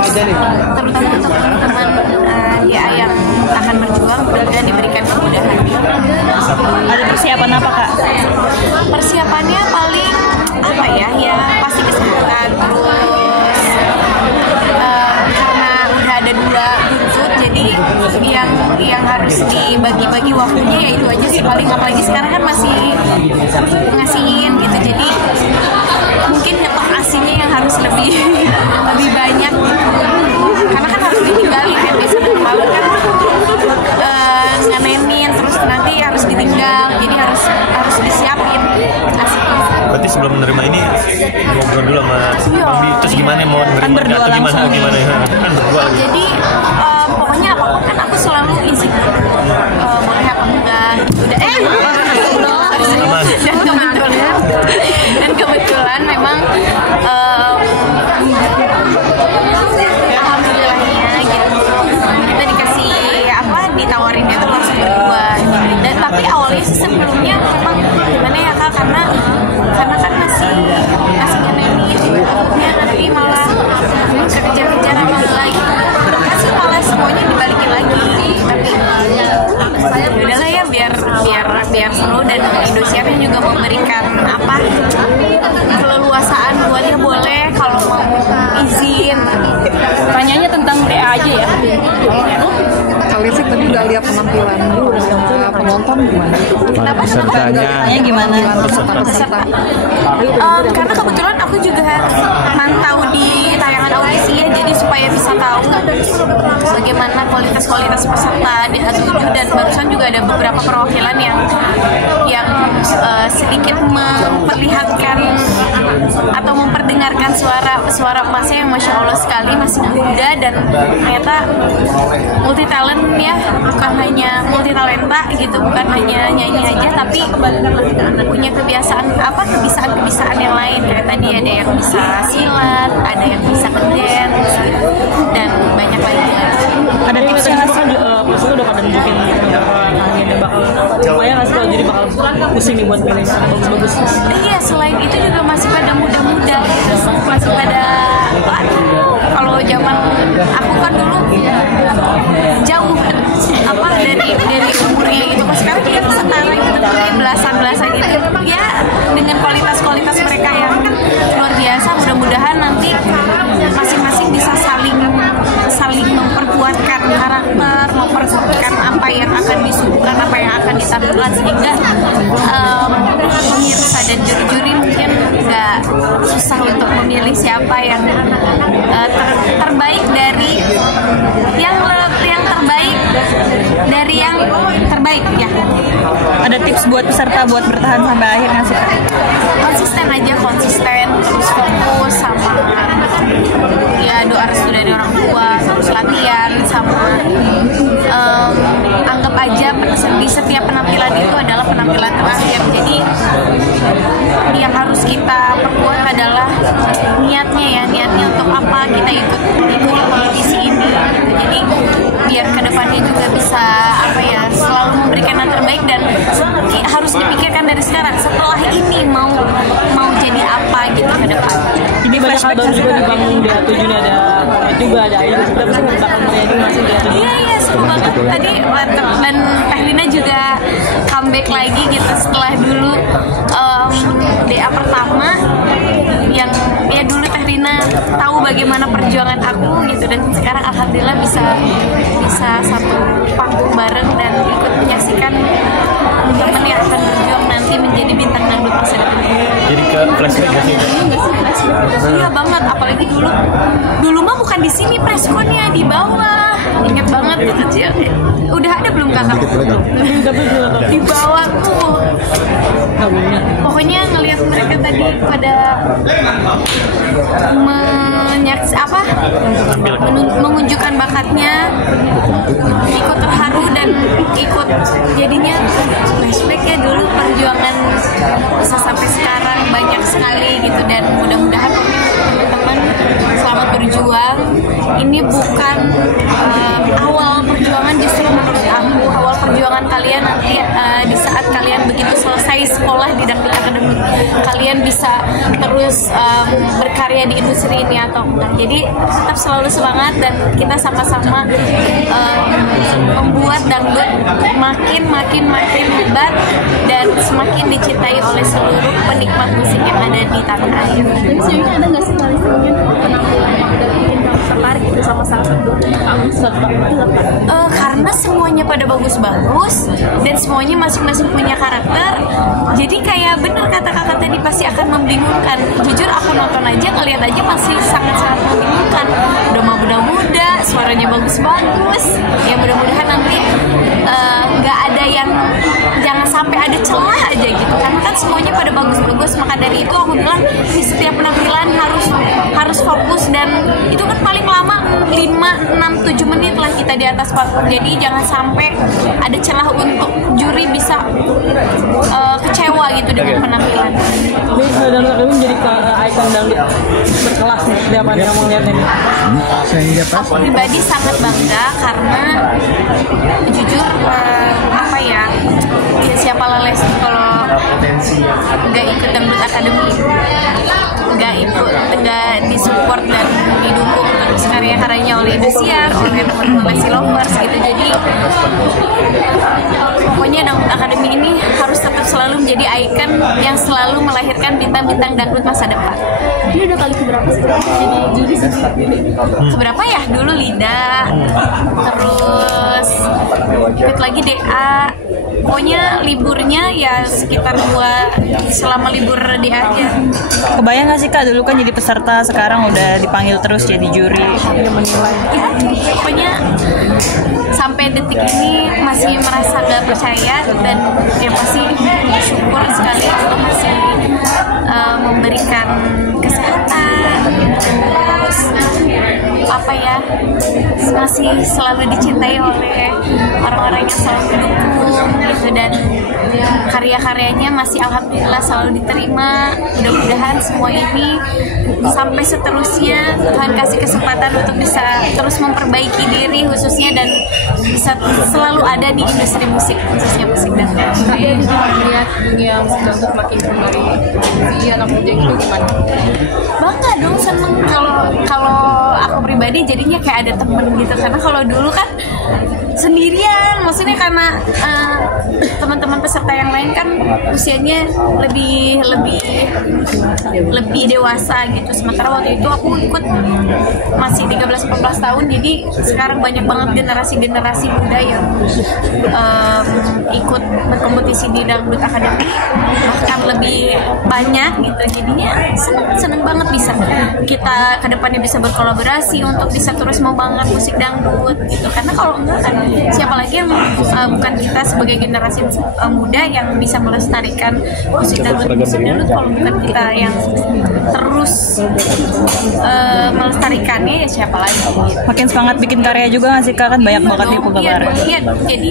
terutama untuk teman-teman ya yang akan berjuang, mudah-mudahan diberikan kemudahan. Ada persiapan apa Kak? Persiapannya paling apa ya pasti kesehatan, terus karena udah ada 2 buntut, jadi yang harus dibagi-bagi waktunya ya itu aja sih paling, apalagi sekarang kan masih ngasihin gitu, jadi mungkin nyetok asinya yang harus lebih banyak gitu, karena kan harus ditinggalin kan, biasanya kemarin kan nganemin terus nanti harus ditinggal, jadi harus disiapin asinya. Berarti sebelum menerima ini ngobrol dulu sama Bambi, terus gimana mau menerima atau gimana ya? Kan berdua lagi. Jadi pokoknya apapun kan aku selalu izin boleh apa enggak. Dan kebetulan memang alhamdulillahnya gitu kita dikasih ditawarinnya tuh langsung berdua. Dan tapi awalnya sih sebelumnya memang gimana ya Kak, karena kan masih ngenemin ya, nanti malah kejar-kejar sama lagi masih malah semuanya dibalikin lagi, tapi udahlah ya biar seru, dan Indosiar juga memberikan keleluasaan buatnya boleh kalau mau izin. Tanyanya tentang DA aja ya. Kalian sih tadi udah lihat penampilan penonton gimana? Pesertanya gimana? Peserta. Karena kebetulan aku juga mantau di tayangan audisi ya, jadi supaya bisa tahu bagaimana kualitas peserta di A7, dan barusan juga ada beberapa perwakilan yang sedikit memperlihatkan atau memperdengarkan suara emasnya yang masya Allah sekali, masih muda dan ternyata multi talent ya, bukan hanya multi talenta gitu, bukan hanya nyanyi aja tapi punya kebiasaan yang lain, kayak tadi ada yang bisa silat, ada yang bisa dance gitu, dan banyak lagi. Ada tipsnya nggak sih? Peserta udah pada nunjukin anginnya bakal lumayan nggak sih, kalau jadi bakal pusing nih buat milih bagus-bagus. Iya, selain itu juga masih pada muda-muda gitu, masih pada kalau zaman aku kan dulu jauh dari umurnya gitu, sekarang kita setara gitu, kayak belasan gitu ya, dengan kualitas mereka yang luar biasa. Mudah-mudahan nanti masing-masing bisa saling memperkuatkan karakter, memperkuatkan apa yang akan disuguhkan, apa yang akan ditampilkan, sehingga pemirsa dan juri-juri mungkin nggak susah untuk memilih siapa yang terbaik dari yang terbaik dari yang terbaik ya. Ada tips buat peserta buat bertahan sampai akhirnya sih? Konsisten, terus fokus sama ya doa restu dari orang tua, terus latihan sama anggap aja di setiap penampilan itu adalah penampilan terakhir. Jadi yang harus kita perkuat adalah niatnya untuk apa kita ikut kompetisi ini. Jadi biar kedepannya juga bisa selalu memberikan yang terbaik, dan harus dipikirkan dari sekarang setelah ini mau jadi apa gitu ke depan. Ini banyak hal baru juga dibangun di A7 ini, ada juga ada Ayu, kita bisa bakal melihat juga masih di A7. Iya seru banget tadi, dan Teh Lina juga comeback lagi gitu setelah dulu DA pertama yang ya dulu Teh Lina tahu bagaimana perjuangan aku gitu, dan sekarang alhamdulillah bisa satu panggung bareng dan ikut menyaksikan teman-teman yang akan berjuang nanti menjadi bintang dangdut masa depan. Jadi ke flashback gak sih? Iya banget, apalagi dulu mah bukan di sini preskonnya, di bawah. Ingat banget kecil. Udah ada belum Kakak? Di bawah tuh. Pokoknya ngelihat mereka tadi pada menunjukkan bakatnya, ikut terharu dan ikut jadinya flashback ya, dulu perjuangan bisa sampai sekarang banyak sekali gitu, dan mudah-mudahan teman-teman selamat berjuang. Ini bukan awal perjuangan, justru menurut aku awal perjuangan kalian nanti di saat kalian begitu begitu selesai sekolah di Dangdut Academy kalian bisa terus berkarya di industri ini atau enggak. Jadi tetap selalu semangat dan kita sama-sama membuat dangdut makin hebat dan semakin dicintai oleh seluruh penikmat musik yang ada di tanah air. Jadi sebenarnya ada nggak sih penampilan yang udah bikin kamu tertarik gitu sama salah satu karena semuanya pada bagus-bagus dan semuanya masing-masing punya karakter, jadi kayak bener kata kakak tadi pasti akan membingungkan. Jujur aku nonton aja, ngeliat aja masih sangat-sangat membingungkan. Udah muda-muda, suaranya bagus-bagus, ya mudah-mudahan nanti nggak ada yang, jangan sampai ada celah aja gitu, karena kan semuanya pada bagus-bagus. Maka dari itu aku bilang di setiap penampilan harus fokus, dan itu kan paling lama 5, 6, 7 menit lah kita di atas panggung. Jadi jangan sampai ada celah untuk juri bisa kecewa gitu dengan penampilan. Jadi Dangdut Academy menjadi ikon dangdut berkelas nih. Seperti apa nih kamu lihat ini? Aku pribadi sangat bangga karena jujur apa ya siapa leles kalau nggak ikut Dangdut Academy, nggak disupport dan didukung terus karya-karyanya oleh Indosiar, oleh teman-teman Lesti Lovers gitu. Jadi pokoknya Dangdut Academy ini harus tetap selalu menjadi ikon yang selalu melahirkan bintang-bintang dangdut masa depan. Ini udah kali keberapa sih jadi juri sendiri? Keberapa ya? Dulu Lida, terus ikut lagi DA. Pokoknya liburnya ya sekitar selama libur DA aja. Kebayang gak sih Kak, dulu kan jadi peserta, sekarang udah dipanggil terus jadi juri, menilai. Ya, pokoknya sampai detik ini masih merasa gak percaya, dan ya pasti syukur sekali Allah masih memberikan kesehatan, terus apa ya, masih selalu dicintai oleh orang-orang yang selalu mendukung gitu, dan karya-karyanya masih alhamdulillah selalu diterima. Mudah-mudahan semua ini sampai seterusnya Tuhan kasih kesempatan untuk bisa terus memperbaiki diri khususnya, dan bisa selalu ada di industri musik, khususnya musik dangdut. Tapi melihat dunia musik dangdut makin kembali, iya anak muda itu gimana? Bangga dong, seneng kalau aku pribadi jadinya kayak ada temen gitu, karena kalau dulu kan sendirian, maksudnya karena teman-teman peserta yang lain kan usianya lebih dewasa gitu, sementara waktu itu aku ikut masih 13-14 tahun. Jadi sekarang banyak banget generasi muda yang ikut berkompetisi di Dangdut Academy, bahkan lebih banyak gitu. Jadinya seneng banget bisa kita kedepannya bisa berkolaborasi untuk bisa terus membangun musik dangdut gitu, karena kalau enggak kan siapa lagi yang bukan kita sebagai generasi muda yang bisa melestarikan musik dangdut kalau bukan kita yang terus melestarikannya, ya siapa lagi gitu. Makin semangat bikin karya juga nggak sih Kak, kan banyak banget nih penggemar. Iya,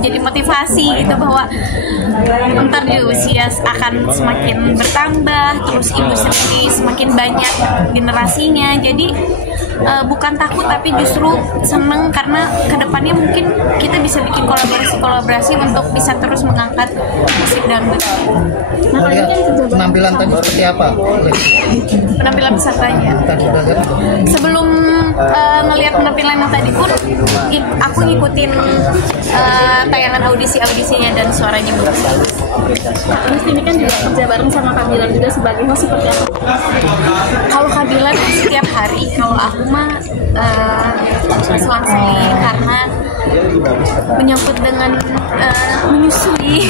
jadi motivasi gitu bahwa ntar di usia akan semakin bertambah, terus industri semakin banyak generasinya. Jadi bukan takut tapi justru seneng, karena kedepannya mungkin kita bisa bikin kolaborasi untuk bisa terus mengangkat musik dangdut. Nah, kali ini kan penampilan tadi seperti apa? Penampilan pesertanya. Sebelum ngelihat penampilan yang tadi pun aku ngikutin tayangan audisinya dan suaranya bagus. Terus ini kan juga kerja bareng sama Kabilan juga sebagai host, seperti apa? Kalau Kabilan setiap hari, kalau aku mah selang-seling karena menyangkut dengan menyusui.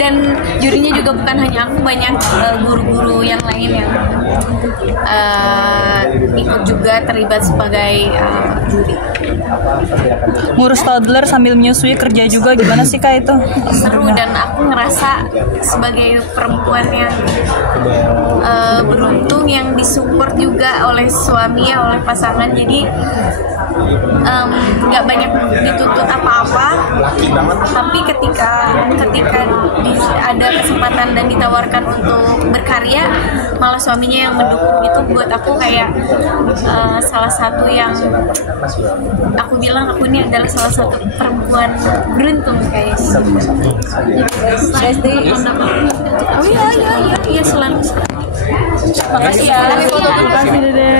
Dan jurinya juga bukan hanya aku, banyak guru-guru yang lain yang ikut juga terlibat sebagai juri. Ngurus toddler sambil menyusui kerja juga, gimana sih Kak itu? Seru, dan aku ngerasa sebagai perempuan yang beruntung yang disupport juga oleh suami, oleh pasangan. Jadi nggak banyak dituntut apa-apa, tapi ketika ada kesempatan dan ditawarkan untuk berkarya, malah suaminya yang mendukung. Itu buat aku kayak salah satu yang aku bilang aku ini adalah salah satu perempuan beruntung kayaknya. Oh iya selalu. Makasih ya. Makasih Dede.